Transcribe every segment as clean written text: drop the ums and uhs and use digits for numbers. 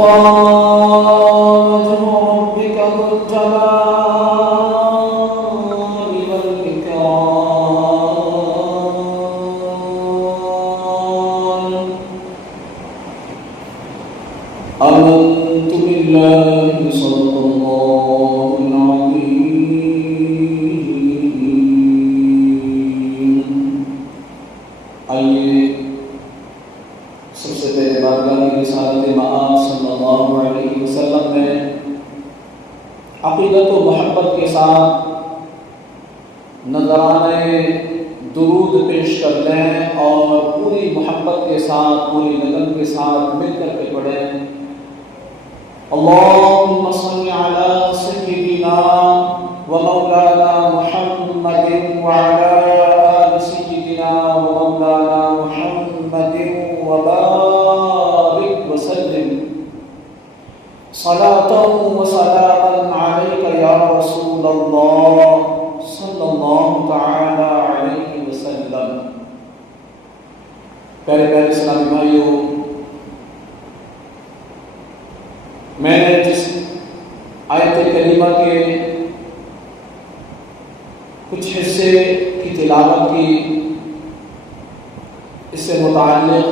وجه ربك ذو الجلال والإكرام. آمنت بالله صدق الله العظيم. آئیے سب سے پہلے بارگاہ رسالت مآب صلی اللہ علیہ وسلم میں عقیدت و محبت کے ساتھ نذرانے درود پیش کر لیں اور پوری محبت کے ساتھ پوری لگن کے ساتھ مل کر کے پڑھیں. اللهم صل على سيدنا ومولانا محمد وعلى آل سيدنا ومولانا محمد وبارك وسلم صلاة وسلاما عليك يا رسول الله صلى الله تعالى عليه وسلم. پیارے پیارے اسلامی بھائیوں، میں نے جس آیت کریمہ کے کچھ حصے کی تلاوت کی، اس سے متعلق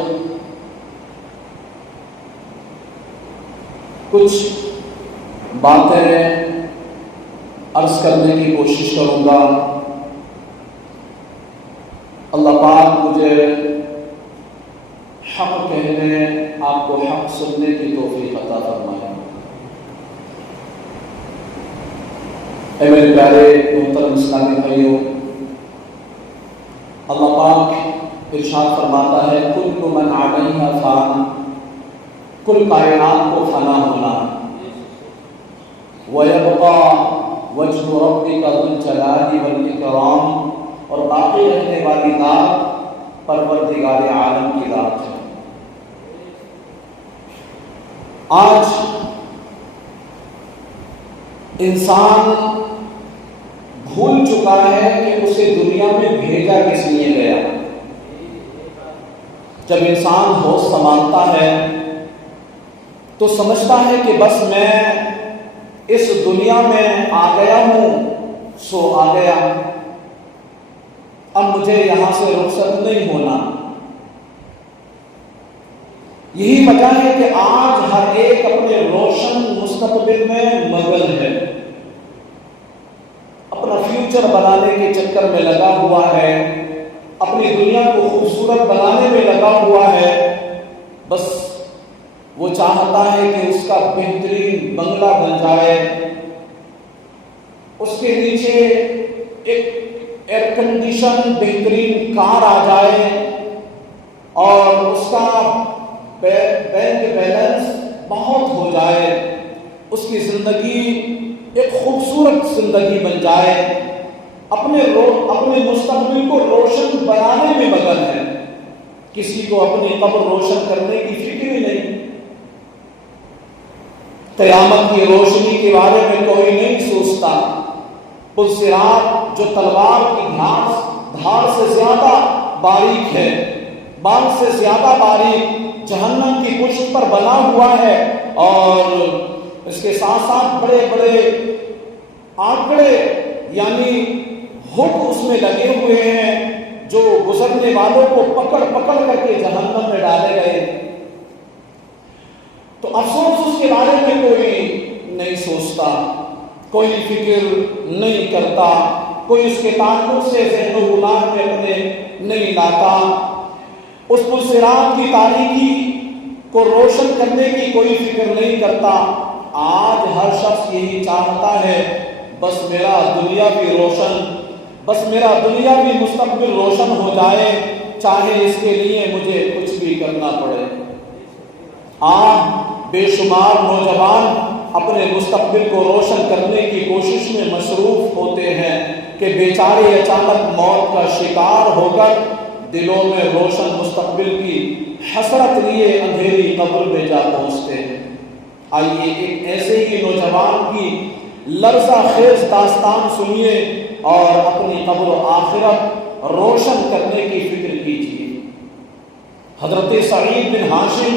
کچھ باتیں عرض کرنے کی کوشش کروں گا. اللہ پاک مجھے حق کہنے، آپ کو حق سننے کی توفیق عطا فرمائے. اے میرے پیارے محترم اسلامی بھائیوں، اللہ پاک ارشاد فرماتا ہے کل من علیہا فان، کل کائنات کو فنا ہونا، وَيَبْقَى وَجْهُ رَبِّكَ ذُو الْجَلَالِ وَالْإِكْرَامِ، اور باقی رہنے والی ذات پروردگار عالم کی ذات ہے. آج انسان بھول چکا ہے کہ اسے دنیا میں بھیجا کس لیے گیا. جب انسان ہوش سنبھالتا ہے تو سمجھتا ہے کہ بس میں اس دنیا میں آ گیا ہوں سو آ گیا، اب مجھے یہاں سے رخصت نہیں ہونا. یہی وجہ ہے کہ آج ہر ایک اپنے روشن مستقبل میں مگن ہے، اپنا فیوچر بنانے کے چکر میں لگا ہوا ہے، اپنی دنیا کو خوبصورت بنانے میں لگا ہوا ہے. بس وہ چاہتا ہے کہ اس کا بہترین بنگلہ بن جائے، اس کے نیچے ایک ایئر کنڈیشن بہترین کار آ جائے اور اس کا بینک بیلنس بہت ہو جائے، اس کی زندگی ایک خوبصورت زندگی بن جائے. اپنے مستقبل کو روشن بنانے میں مگن ہے، کسی کو اپنی قبر روشن کرنے کی فکر ہی نہیں. قیامت کی روشنی کے بارے میں کوئی نہیں سوچتا. پل صراط جو تلوار کی دھار سے زیادہ باریک ہے، بال سے زیادہ باریک جہنم کی پشت پر بنا ہوا ہے، اور اس کے ساتھ ساتھ بڑے بڑے آنکڑے یعنی ہک اس میں لگے ہوئے ہیں جو گزرنے والوں کو پکڑ پکڑ کر کے جہنم میں ڈالے گئے. تو افسوس اس کے بارے میں کوئی نہیں سوچتا، کوئی فکر نہیں کرتا، کوئی اس کے تعلق سے ذہن و دماغ میں اپنے نہیں لاتا. اس پل صراط کی تاریکی کو روشن کرنے کی کوئی فکر نہیں کرتا. آج ہر شخص یہی چاہتا ہے بس میرا دنیا بھی روشن، بس میرا دنیا بھی مستقبل روشن ہو جائے، چاہے اس کے لیے مجھے کچھ بھی کرنا پڑے. آج بے شمار نوجوان اپنے مستقبل کو روشن کرنے کی کوشش میں مصروف ہوتے ہیں کہ بیچارے اچانک موت کا شکار ہو کر دلوں میں روشن مستقبل کی حسرت لیے اندھیری قبر میں جا پہنچتے ہیں. آئیے ایک ایسے ہی نوجوان کی لرزہ خیز داستان سنیے اور اپنی قبر و آخرت روشن کرنے کی فکر کیجیے. حضرت سعید بن ہاشم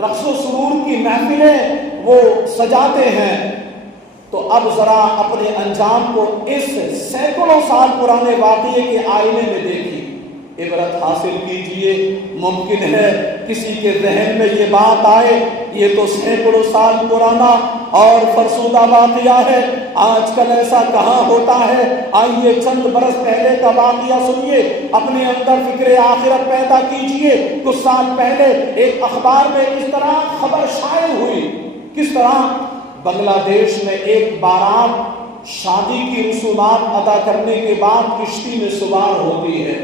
رقص و سرور کی محفلیں وہ سجاتے ہیں، تو اب ذرا اپنے انجام کو اس سینکڑوں سال پرانے واقعے کے آئینے میں دیکھیے، عبرت حاصل کیجئے۔ ممکن ہے کسی کے ذہن میں یہ بات آئے یہ تو سینکڑوں سال پرانا اور فرسودہ واقعہ ہے، آج کل ایسا کہاں ہوتا ہے۔ آئیے چند برس پہلے کا واقعہ سنیے، اپنے اندر فکر آخرت پیدا کیجئے۔ کچھ سال پہلے ایک اخبار میں اس طرح خبر شائع ہوئی، کس طرح بنگلہ دیش میں ایک بارات شادی کی رسومات ادا کرنے کے بعد کشتی میں سوار ہوتی ہے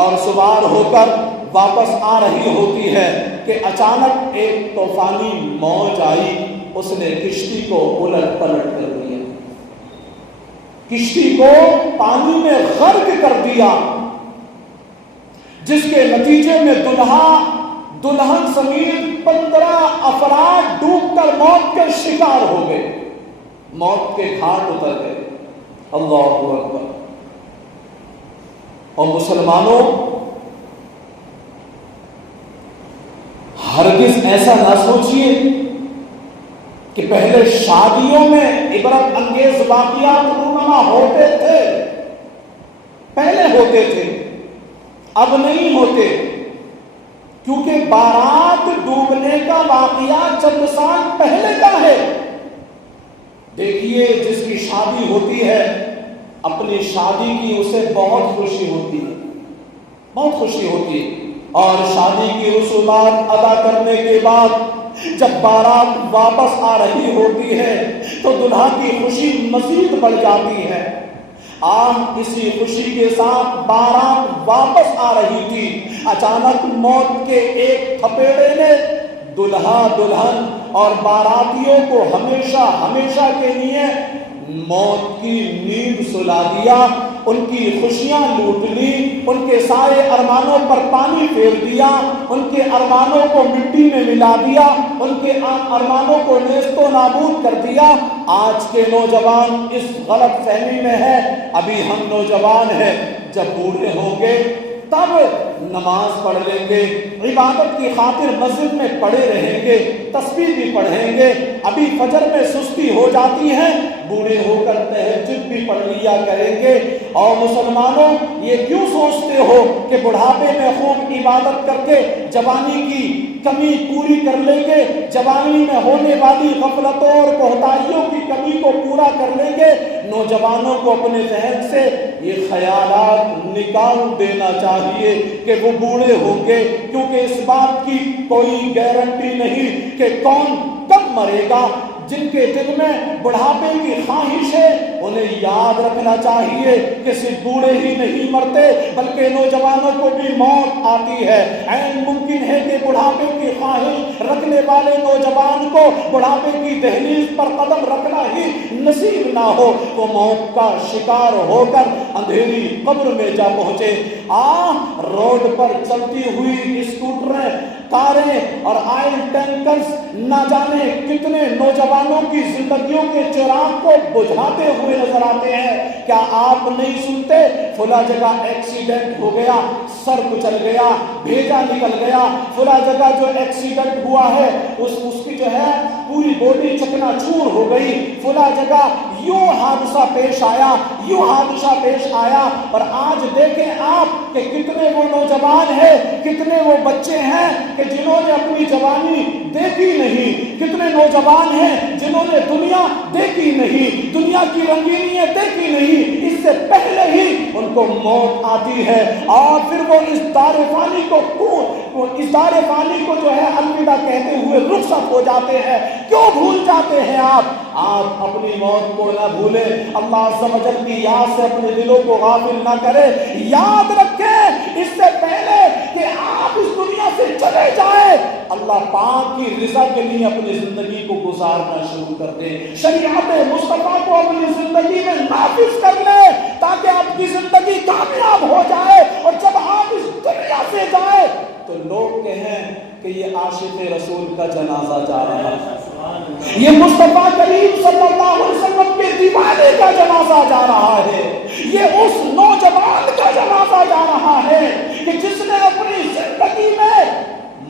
اور سوار ہو کر واپس آ رہی ہوتی ہے کہ اچانک ایک طوفانی موج آئی، اس نے کشتی کو الٹ پلٹ کر دیا، کشتی کو پانی میں غرق کر دیا، جس کے نتیجے میں دلہن سمیت 15 افراد ڈوب کر موت کے شکار ہو گئے، موت کے گھاٹ اتر گئے۔ اللہ اکبر۔ اور مسلمانوں، ہرگز ایسا نہ سوچئے کہ پہلے شادیوں میں عبرت انگیز واقعات رونما ہوتے تھے، پہلے ہوتے تھے، اب نہیں ہوتے، کیونکہ بارات ڈوبنے کا واقعہ چند سال پہلے کا ہے۔ دیکھیے جس کی شادی ہوتی ہے، اپنی شادی کی اسے بہت خوشی ہوتی ہے، بہت خوشی ہوتی ہے، اور شادی کی رسومات ادا کرنے کے بعد جب بارات واپس آ رہی ہوتی ہے تو دلہا کی خوشی مزید بڑھ جاتی ہے۔ اسی خوشی کے ساتھ بارات واپس آ رہی تھی، اچانک موت کے ایک تھپیڑے نے دلہا دلہن اور باراتیوں کو ہمیشہ کے لیے موت کی نیند سلا دیا، ان کی خوشیاں لوٹ لی، ان کے سارے ارمانوں پر پانی پھیر دیا، ان کے ارمانوں کو مٹی میں ملا دیا، ان کے ارمانوں کو نیست و نابود کر دیا۔ آج کے نوجوان اس غلط فہمی میں ہے، ابھی ہم نوجوان ہیں، جب بوڑھے ہوں گے تب نماز پڑھ لیں گے، عبادت کی خاطر مسجد میں پڑے رہیں گے، تسبیح بھی پڑھیں گے، ابھی فجر میں سستی ہو جاتی ہے، بوڑھے ہو کر تہجد بھی پڑھ لیا کریں گے۔ اور مسلمانوں، یہ کیوں سوچتے ہو کہ بڑھاپے میں خوب عبادت کر کے جوانی کی کمی پوری کر لیں گے، جوانی میں ہونے والی غفلتوں اور کوتاہیوں کی کمی کو پورا کر لیں گے؟ نوجوانوں کو اپنے ذہن سے یہ خیالات نکال دینا چاہیے کہ وہ بوڑھے ہوں گے، کیونکہ اس بات کی کوئی گارنٹی نہیں کہ کون کب مرے گا۔ جن کے دل میں بڑھاپے کی خواہش ہے انہیں یاد رکھنا چاہیے کہ صرف بوڑھے ہی نہیں مرتے بلکہ نوجوانوں کو بھی موت آتی ہے۔ عین ممکن ہے کہ بڑھاپے کی خواہش رکھنے والے نوجوان کو بڑھاپے کی دہلیز پر قدم رکھنا ہی نصیب نہ ہو، وہ موت کا شکار ہو کر اندھیری قبر میں جا پہنچے۔ روڈ پر چلتی ہوئی اسکوٹریں، کاریں اور آئل ٹینکرز نہ جانے کتنے نوجوانوں کی زندگیوں کے چراغ کو بجھاتے ہوئے نظر آتے ہیں۔ کیا آپ نہیں سنتے فلاں جگہ ایکسیڈنٹ ہو گیا، سر کچل گیا، بھیجا نکل گیا، فلاں جگہ جو ایکسیڈنٹ ہوا ہے اس کی جو ہے پوری باڈی چکنا چور ہو گئی، فلاں جگہ یوں حادثہ پیش آیا، یوں حادثہ پیش آیا۔ اور آج دیکھیں آپ کہ کتنے وہ نوجوان ہیں، کتنے وہ بچے ہیں کہ جنہوں نے اپنی جوانی دیکھی نہیں، کتنے نوجوان ہیں جنہوں نے دنیا دیکھی نہیں، دنیا کی رنگینیاں دیکھی نہیں، اس سے پہلے ہی ان کو موت آتی ہے اور پھر وہ اس دار فانی کو جو ہے الوداع کہتے ہوئے رخصت ہو جاتے ہیں۔ کیوں بھول جاتے ہیں آپ اپنی موت کو نہ بھولیں، اللہ عز و جل کی یاد سے اپنے دلوں کو غافل نہ کریں۔ یاد رکھیں اس سے پہلے کہ آپ اس دنیا سے چلے جائیں، اللہ پاک کی رضا کے لیے اپنی زندگی کو گزارنا شروع کر دیں، شریعت مصطفیٰ کو اپنی زندگی میں نافذ کر لیں تاکہ آپ کی زندگی کامیاب ہو جائے، اور جب آپ اس دنیا سے جائیں تو لوگ کہیں کہ یہ عاشق رسول کا جنازہ جا رہا ہے، یہ مصطفیٰ کریم صلی اللہ علیہ وسلم کے دیوانے کا جنازہ جا رہا ہے، یہ اس نوجوان کا جنازہ جا رہا ہے کہ جس نے اپنی زندگی میں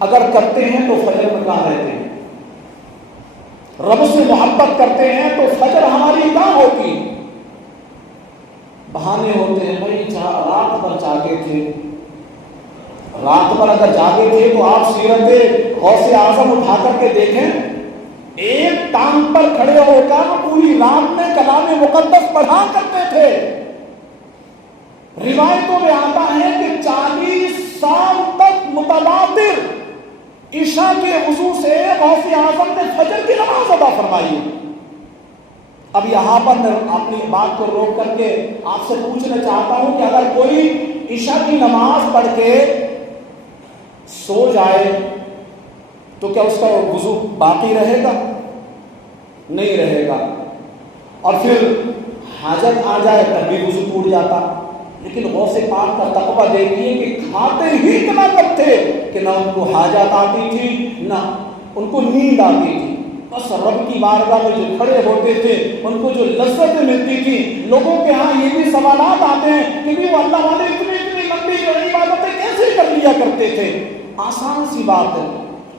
اگر کرتے ہیں تو فجر میں کہاں رہتے ہیں؟ رب سے محبت کرتے ہیں تو فجر ہماری کہاں ہوتی؟ بہانے ہوتے ہیں بھائی رات بھر جاگے تھے، رات بھر اگر جاگے تھے تو آپ سیرت غوث اعظم اٹھا کر کے دیکھیں، ایک ٹانگ پر کھڑے ہو کر پوری رات میں کلام مقدس پڑھا کرتے تھے۔ روایتوں میں آتا ہے کہ 40 سال تک متواتر عشاء کے وضو سے غوث اعظم نے فجر کی نماز ادا فرمائی۔ اب یہاں پر میں اپنی بات کو روک کر کے آپ سے پوچھنا چاہتا ہوں کہ اگر کوئی عشاء کی نماز پڑھ کے سو جائے تو کیا اس کا وضو باقی رہے گا؟ نہیں رہے گا، اور پھر حاجت آ جائے تب بھی وضو ٹوٹ جاتا۔ لیکن غوث پاک کا تقویٰ دیکھیے کہ کھاتے ہی اتنا کم تھے کہ نہ ان کو حاجت آتی تھی نہ ان کو نیند آتی تھی، بس رب کی بارگاہ میں جو کھڑے ہوتے تھے ان کو جو لذت ملتی تھی۔ لوگوں کے ہاں یہ بھی سوالات آتے ہیں کہ وہ اللہ والے اتنی لمبی جو عبادتیں کیسے کر لیا کرتے تھے؟ آسان سی بات ہے۔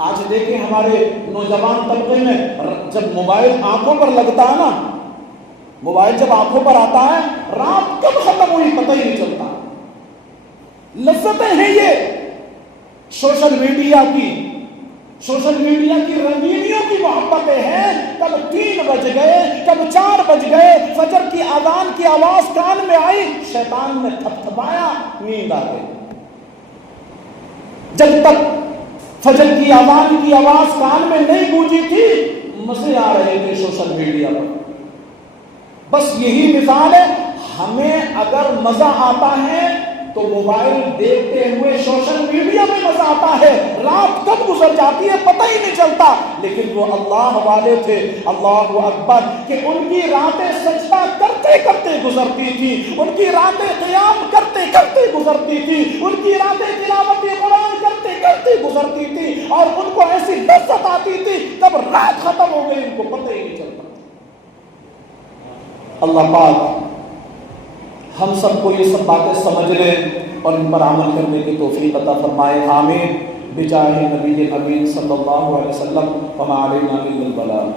آج دیکھیں ہمارے نوجوان طبقے میں جب موبائل آنکھوں پر لگتا ہے نا، موبائل جب آنکھوں پر آتا ہے، رات کب ختم ہوئی پتہ ہی نہیں چلتا۔ لذتیں ہیں یہ سوشل میڈیا کی رنگینیوں کی محبتیں ہیں۔ کب 3 بج گئے، کب 4 بج گئے، فجر کی اذان کی آواز کان میں آئی، شیطان نے تھپتھپایا، نیند آ گئی۔ جب تک فجر کی اذان کی آواز کان میں نہیں گونجی تھی، مزے آ رہے تھے سوشل میڈیا پر۔ بس یہی مثال ہے، ہمیں اگر مزہ آتا ہے تو موبائل دیکھتے ہوئے سوشل میڈیا میں مزہ آتا ہے، رات کب گزر جاتی ہے پتہ ہی نہیں چلتا۔ لیکن وہ اللہ والے تھے، اللہ اکبر، کہ ان کی راتیں سجدہ کرتے کرتے گزرتی تھی، ان کی راتیں قیام کرتے کرتے گزرتی تھی، ان کی راتیں تلاوت قرآن کرتے کرتے گزرتی تھی، اور ان کو ایسی لذت آتی تھی کب رات ختم ہو گئی ان کو پتہ ہی نہیں چلتا۔ اللہ پاک ہم سب کو یہ سب باتیں سمجھنے اور ان پر عمل کرنے کی توفیق عطا فرمائے، آمین، بجاہ نبی امین صلی اللہ علیہ وسلم، وما علینا الا البلاغ۔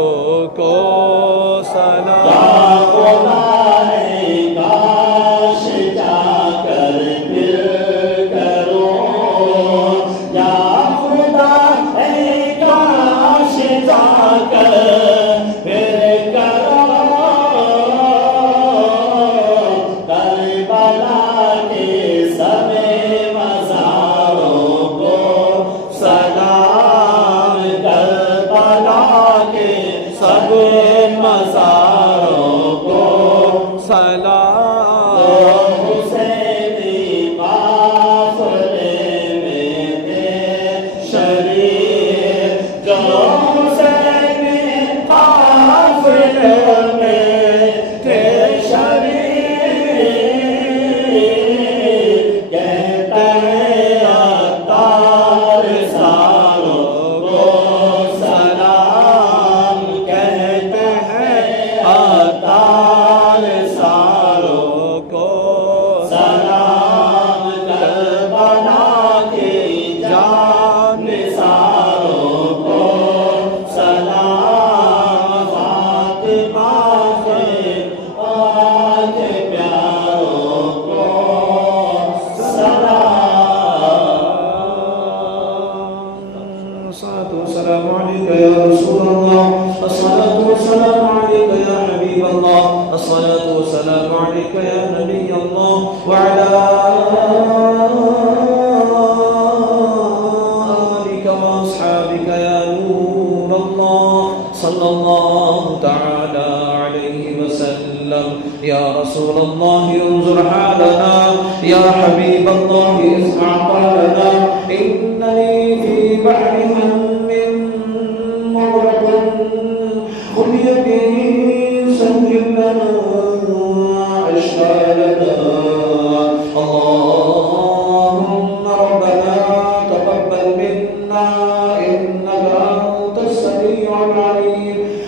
پیاروں کو سلام.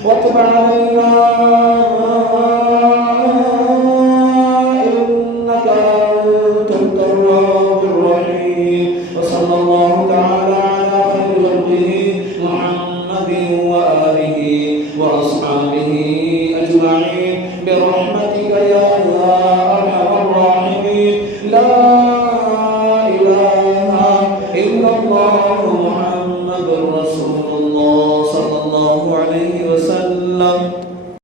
وتب علينا